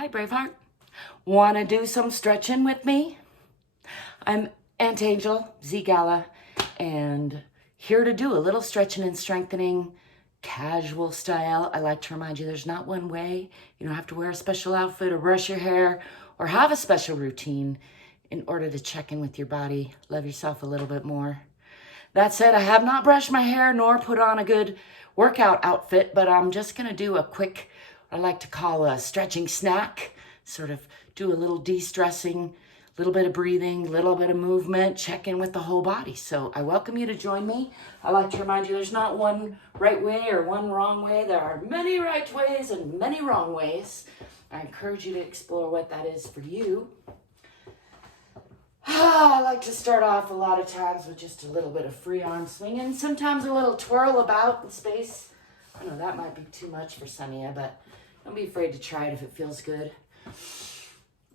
Hi, Braveheart. Want to do some stretching with me? I'm Aunt Angel, ZGALA, and here to do a little stretching and strengthening, casual style. I like to remind you there's not one way. You don't have to wear a special outfit or brush your hair or have a special routine in order to check in with your body, love yourself a little bit more. That said, I have not brushed my hair nor put on a good workout outfit, but I'm just going to do a quick, what I like to call a stretching snack, sort of do a little de-stressing, a little bit of breathing, a little bit of movement, check in with the whole body. So I welcome you to join me. I like to remind you there's not one right way or one wrong way. There are many right ways and many wrong ways. I encourage you to explore what that is for you. I like to start off a lot of times with just a little bit of free arm swinging, sometimes a little twirl about in space. I know that might be too much for some of you, but don't be afraid to try it if it feels good.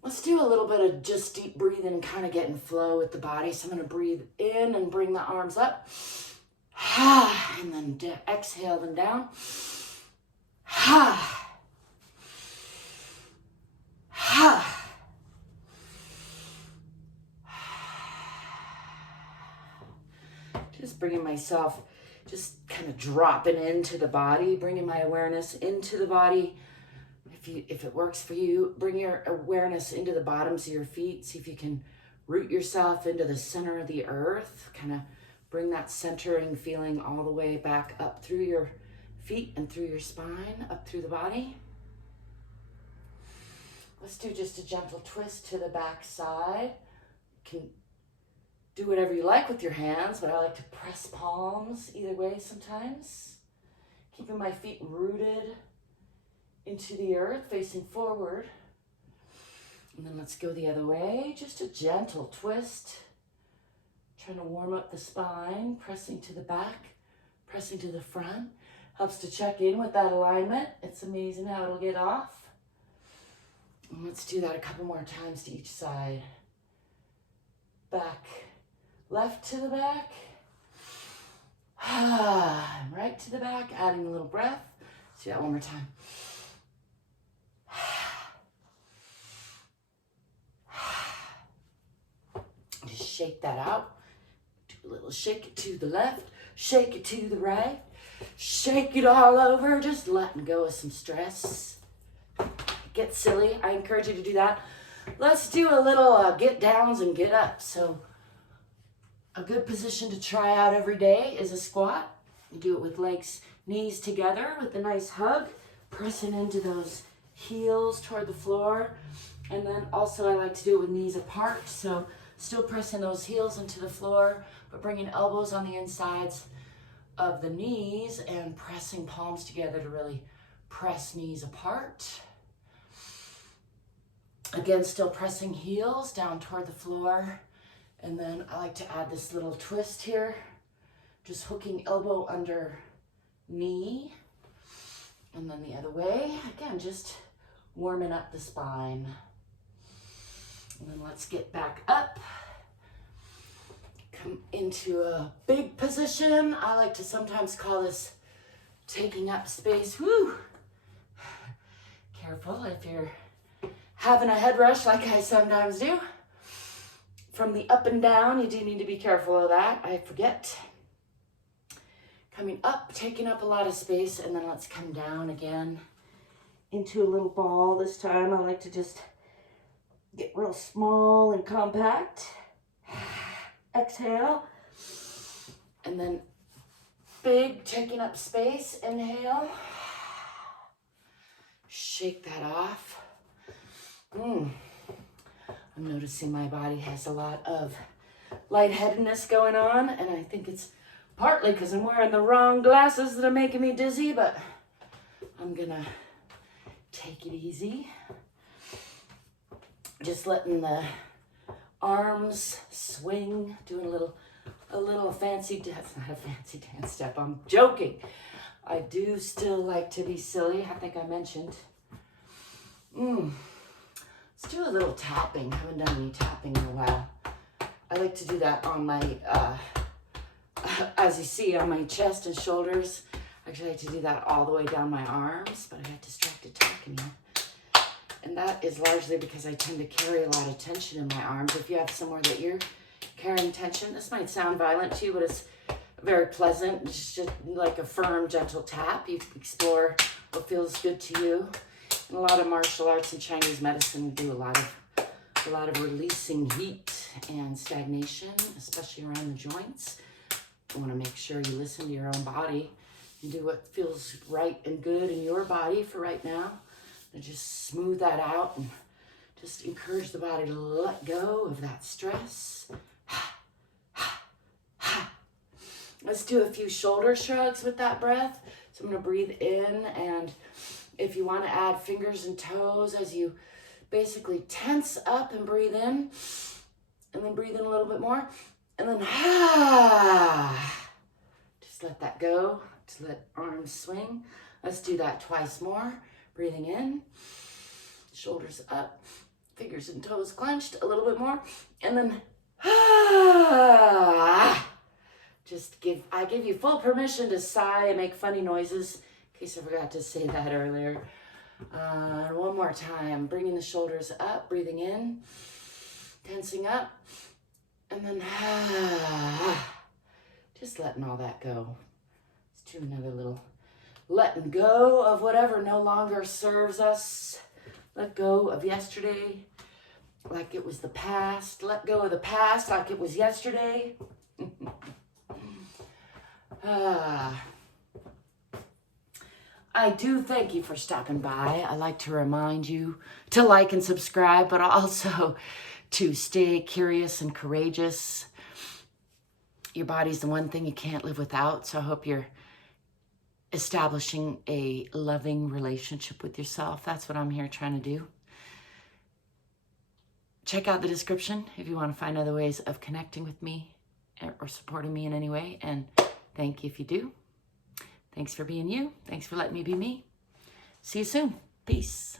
Let's do a little bit of just deep breathing and kind of get in flow with the body. So I'm going to breathe in and bring the arms up. And then exhale them down. Just bringing myself, just kind of dropping into the body, bringing my awareness into the body. If it works for you, bring your awareness into the bottoms of your feet. See if you can root yourself into the center of the earth. Kind of bring that centering feeling all the way back up through your feet and through your spine, up through the body. Let's do just a gentle twist to the back side. You can do whatever you like with your hands, but I like to press palms either way sometimes. Keeping my feet rooted into the earth, facing forward. And then let's go the other way. Just a gentle twist. Trying to warm up the spine, pressing to the back, pressing to the front. Helps to check in with that alignment. It's amazing how it'll get off. And let's do that a couple more times to each side. Back, left to the back. Right to the back, adding a little breath. Let's do that one more time. Just shake that out. Do a little shake it to the left, shake it to the right, shake it all over, just letting go of some stress. Get silly. I encourage you to do that. Let's do a little get downs and get up. So a good position to try out every day is a squat. You do it with legs, knees together with a nice hug, pressing into those heels toward the floor. And then also I like to do it with knees apart. So still pressing those heels into the floor, but bringing elbows on the insides of the knees and pressing palms together to really press knees apart. Again, still pressing heels down toward the floor. And then I like to add this little twist here, just hooking elbow under knee. And then the other way, again, just warming up the spine. And then let's get back up. Come into a big position. I like to sometimes call this taking up space. Woo! Careful if you're having a head rush like I sometimes do. From the up and down, you do need to be careful of that. I forget. Coming up, taking up a lot of space, and then let's come down again into a little ball. This time I like to just get real small and compact. Exhale. And then big, taking up space. Inhale. Shake that off. I'm noticing my body has a lot of lightheadedness going on, and I think it's partly because I'm wearing the wrong glasses that are making me dizzy, but I'm gonna take it easy. Just letting the arms swing, doing a little fancy dance. Not a fancy dance step, I'm joking. I do still like to be silly, I think I mentioned. Let's do a little tapping. I haven't done any tapping in a while. I like to do that on my, as you see, on my chest and shoulders. Actually, I like to do that all the way down my arms, but I got distracted talking here. And And that is largely because I tend to carry a lot of tension in my arms. If you have somewhere that you're carrying tension, this might sound violent to you, but it's very pleasant. It's just like a firm, gentle tap. You explore what feels good to you. And a lot of martial arts and Chinese medicine do a lot of releasing heat and stagnation, especially around the joints. You want to make sure you listen to your own body and do what feels right and good in your body for right now. And just smooth that out and just encourage the body to let go of that stress. Let's do a few shoulder shrugs with that breath. So I'm going to breathe in, and if you want to add fingers and toes as you basically tense up and breathe in, and then breathe in a little bit more, and then just let that go. Just let arms swing. Let's do that twice more. Breathing in, shoulders up, fingers and toes clenched, a little bit more, and then I give you full permission to sigh and make funny noises, in case I forgot to say that earlier. One more time, bringing the shoulders up, breathing in, tensing up, and then just letting all that go. Let's do another little letting go of whatever no longer serves us. Let go of yesterday like it was the past. Let go of the past like it was yesterday. I do thank you for stopping by. I like to remind you to like and subscribe, but also to stay curious and courageous. Your body's the one thing you can't live without, so I hope you're establishing a loving relationship with yourself. That's what I'm here trying to do. Check out the description if you want to find other ways of connecting with me or supporting me in any way. And thank you if you do. Thanks for being you. Thanks for letting me be me. See you soon. Peace.